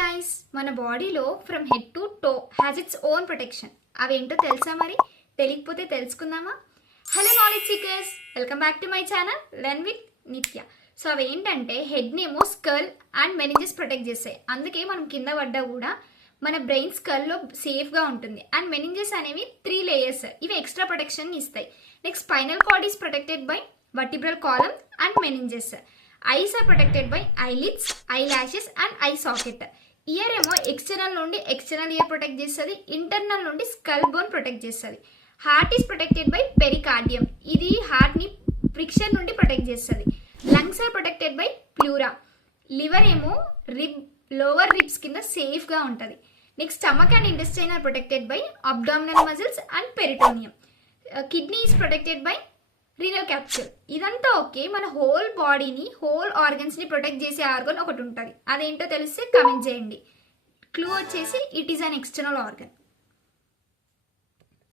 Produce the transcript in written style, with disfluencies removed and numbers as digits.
Guys, మన బాడీలో from head to toe has its own protection. అవేంటో తెలుసా? మరి తెలియకపోతే తెలుసుకుందామా? Hello knowledge seekers, welcome back to my channel learn with నిత్య. సో అవి ఏంటంటే హెడ్నేమో స్కల్ అండ్ మెనింజెస్ ప్రొటెక్ట్ చేస్తాయి. అందుకే మనం కింద పడ్డా కూడా మన బ్రెయిన్ స్కల్లో సేఫ్గా ఉంటుంది. అండ్ మెనింజెస్ అనేవి 3 లేయర్స్, ఇవి ఎక్స్ట్రా ప్రొటెక్షన్ ఇస్తాయి. Next spinal cord is protected by vertebral column and meninges. Eyes are protected by eyelids, eyelashes and eye socket. Ear ఏమో ఎక్స్టర్నల్ నుండి ఎక్స్టర్నల్ ఇయర్ ప్రొటెక్ట్ చేస్తుంది, ఇంటర్నల్ నుండి skull bone protect చేస్తుంది. Heart is protected by pericardium, ఇది హార్ట్ని friction నుండి protect చేస్తుంది. Lungs are protected by pleura. Liver ఏమో లోవర్ రిబ్స్ కింద సేఫ్గా ఉంటుంది. Next stomach and intestine are protected by abdominal muscles and peritoneum. Kidney is protected by renal capsule. ఇదంతా okay, మన హోల్ బాడీని హోల్ ఆర్గన్స్ని ప్రొటెక్ట్ చేసే ఆర్గన్ ఒకటి ఉంటుంది. అదేంటో తెలిస్తే కమెంట్ చేయండి. క్లూ వచ్చేసి it is an external organ.